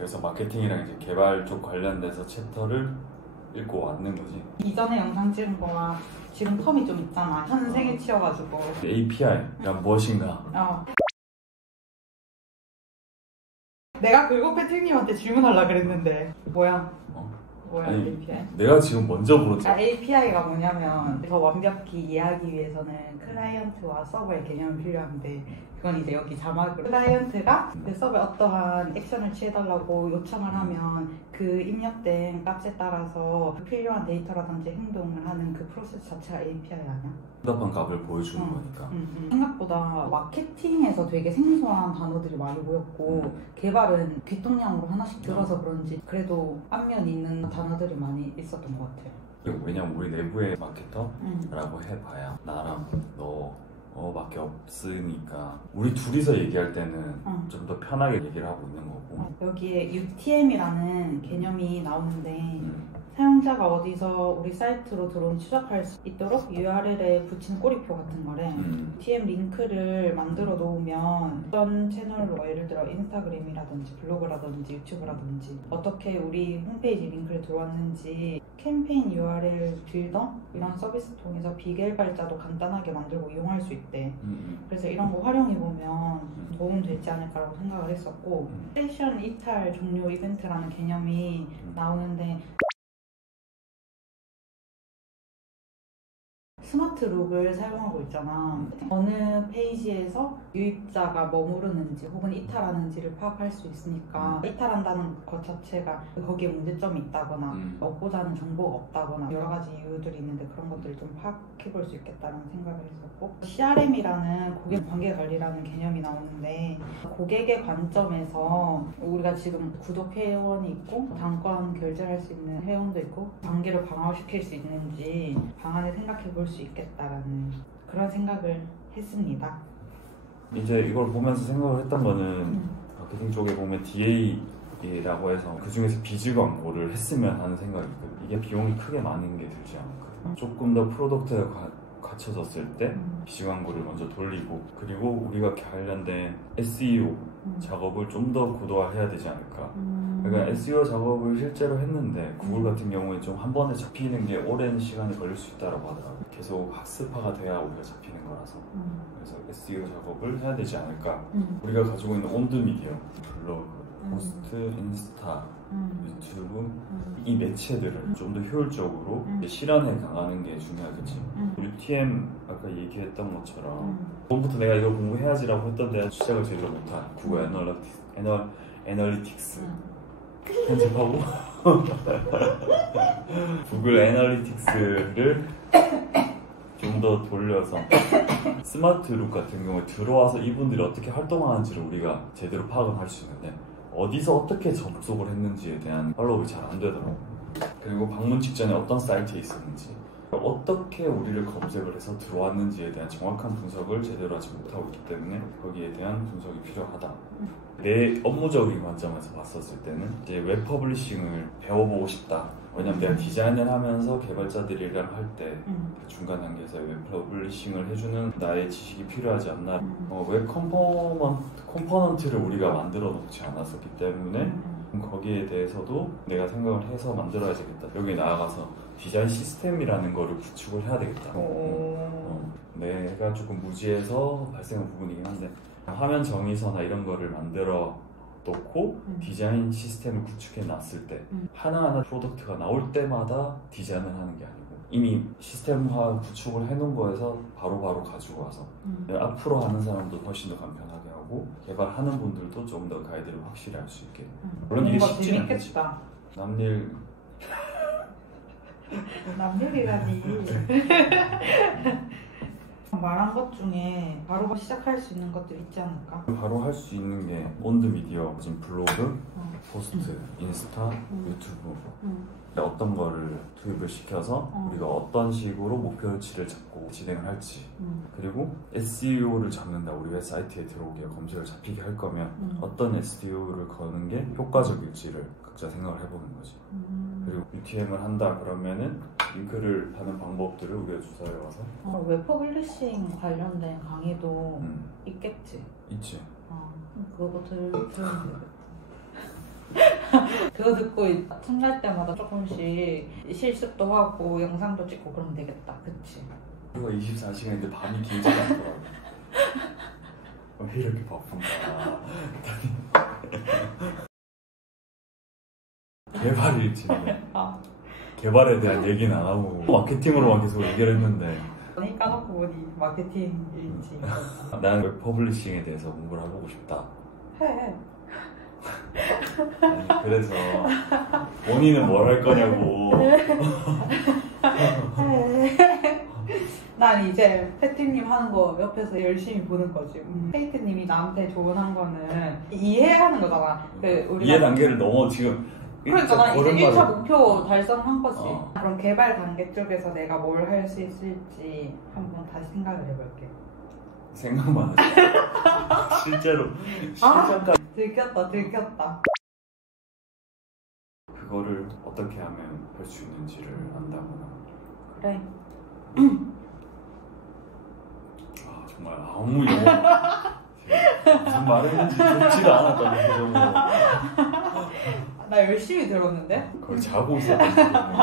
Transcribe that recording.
그래서 마케팅이랑 이제 개발 쪽 관련돼서 챕터를 읽고 왔는 거지. 이전에 영상 찍은 거랑 지금 텀이 좀 있잖아. 한 3개 치여가지고. API가 무엇인가? 내가 그거 패트릭님한테 질문하려고 그랬는데 뭐야? 뭐야 아니, API? 내가 지금 먼저 물었지. API가 뭐냐면 더 완벽히 이해하기 위해서는 클라이언트와 서버의 개념이 필요한데 그건 이제 여기 자막으로 클라이언트가 그 서버에 어떠한 액션을 취해달라고 요청을 하면 그 입력된 값에 따라서 필요한 데이터라든지 행동을 하는 그 프로세스 자체가 API 아니야? 답답한 값을 보여주는 거니까. 생각보다 마케팅에서 되게 생소한 단어들이 많이 보였고 개발은 귓동량으로 하나씩 들어서 그런지 그래도 앞면이 있는 단어들이 많이 있었던 것 같아요. 왜냐면 우리 내부의 마케터라고 해봐야 나랑 너 밖에 없으니까 우리 둘이서 얘기할 때는 좀 더 편하게 얘기를 하고 있는 거고. 여기에 UTM이라는 개념이 나오는데 사용자가 어디서 우리 사이트로 들어온 추적할 수 있도록 URL에 붙이는 꼬리표 같은 거래. UTM 링크를 만들어 놓으면 어떤 채널로 예를 들어 인스타그램이라든지 블로그라든지 유튜브라든지 어떻게 우리 홈페이지 링크를 들어왔는지 캠페인 URL 빌더 이런 서비스 통해서 비개발자도 간단하게 만들고 이용할 수 있대. 그래서 이런 거 활용해보면 도움 되지 않을까라고 생각을 했었고 세션 이탈 종료 이벤트라는 개념이 나오는데 스마트 룩을 사용하고 있잖아. 어느 페이지에서 유입자가 머무르는지 혹은 이탈하는지를 파악할 수 있으니까 이탈한다는 것 자체가 거기에 문제점이 있다거나 얻고자 하는 정보가 없다거나 여러 가지 이유들이 있는데 그런 것들을 좀 파악해 볼 수 있겠다는 생각을 했었고 CRM이라는 고객 관계 관리라는 개념이 나오는데 고객의 관점에서 우리가 지금 구독 회원이 있고 단권 결제할 수 있는 회원도 있고 관계를 강화시킬 수 있는지 방안을 생각해 볼 수 있겠다라는 그런 생각을 했습니다. 이제 이걸 보면서 생각을 했던 거는 마케팅 쪽에 보면 DA라고 해서 그 중에서 비즈 광고를 했으면 하는 생각이 있거든요. 이게 비용이 크게 많은 게 들지 않거든요. 조금 더 프로덕트가 갖춰졌을 때 비즈 광고를 먼저 돌리고 그리고 우리가 관련된 SEO 작업을 좀 더 고도화해야 되지 않을까. 그러니까 SEO 작업을 실제로 했는데 구글 같은 경우에 좀 한 번에 잡히는 게 오랜 시간이 걸릴 수 있다고 하더라고요. 계속 학습화가 돼야 우리가 잡히는 거라서. 그래서 SEO 작업을 해야 되지 않을까. 우리가 가지고 있는 온드미디어, 블로그, 포스트, 인스타, 유튜브 이 매체들을 좀 더 효율적으로 실현해 나가는 게 중요하겠지. UTM 아까 얘기했던 것처럼 처음부터 내가 이걸 공부해야지라고 했던 데는 시작을 제대로 못한 구글 애널리틱스 편집하고 구글 애널리틱스를 좀 더 돌려서 스마트룩 같은 경우에 들어와서 이분들이 어떻게 활동하는지를 우리가 제대로 파악은 할 수 있는데 어디서 어떻게 접속을 했는지에 대한 팔로우가 잘 안 되더라고요. 그리고 방문 직전에 어떤 사이트에 있었는지 어떻게 우리를 검색을 해서 들어왔는지에 대한 정확한 분석을 제대로 하지 못하고 있기 때문에 거기에 대한 분석이 필요하다. 내 업무적인 관점에서 봤었을 때는 이제 웹 퍼블리싱을 배워보고 싶다. 왜냐면 내가 디자인을 하면서 개발자들이랑 할 때 중간 단계에서 웹 퍼블리싱을 해주는 나의 지식이 필요하지 않나. 웹 컴포넌트를 우리가 만들어 놓지 않았었기 때문에 거기에 대해서도 내가 생각을 해서 만들어야 되겠다. 여기 나아가서 디자인 시스템이라는 거를 구축을 해야 되겠다. 내가 조금 무지해서 발생한 부분이긴 한데 화면 정의서나 이런 거를 만들어 놓고 디자인 시스템을 구축해 놨을 때 하나하나 프로덕트가 나올 때마다 디자인을 하는 게 아니고 이미 시스템화 구축을 해놓은 거에서 바로바로 가지고 와서 앞으로 하는 사람도 훨씬 더 간편하게 하고 개발하는 분들도 좀 더 가이드를 확실히 할 수 있게. 물론 이게 쉽지는 않겠지. 남일 남일이라니. 말한 것 중에 바로 시작할 수 있는 것들 있지 않을까? 바로 할 수 있는 게 온드미디어, 지금 블로그, 포스트, 인스타, 유튜브 어떤 거를 투입을 시켜서 우리가 어떤 식으로 목표치를 잡고 진행을 할지 그리고 SEO를 잡는다. 우리 웹사이트에 들어오게 검색을 잡히게 할 거면 어떤 SEO를 거는 게 효과적일지를 각자 생각을 해보는 거지. 그리고 UTM을 한다 그러면은 링크를 하는 방법들을 우리가 주사해 와서 웹 퍼블리싱 관련된 강의도 있겠지? 있지. 그거부터 들으면 되겠다. 그거 듣고 틈날 때마다 조금씩 실습도 하고 영상도 찍고 그러면 되겠다. 그치? 그거 24시간인데 밤이 길지 않더라고. 왜 이렇게 바쁜가. 개발 일지는 개발에 대한 얘기는 안 하고 마케팅으로만 계속 얘기를 했는데 아니 까놓고 보니 마케팅일지. 나는 웹 퍼블리싱에 대해서 공부를 해보고 싶다. 해. 아니, 그래서 본인은 뭘 할 거냐고. 난 이제 패티님 하는 거 옆에서 열심히 보는 거지. 페이트님이 나한테 조언한 거는 이해하는 거잖아. 그 우리가 이해 단계를 넘어 지금. 그러니까 난 이제 걸음마다. 1차 목표 달성한 거지. 어. 그럼 개발 단계 쪽에서 내가 뭘 할 수 있을지 한번 다시 생각을 해볼게. 생각만 하지. 실제로 실전까지. 들켰다. 그거를 어떻게 하면 할 수 있는지를 안다거나. 그래. 아 정말 아무 영어 무슨 말을 했는지 듣지도 않았던 표정으로 나 열심히 들었는데? 거의 자고 있었던 표정으로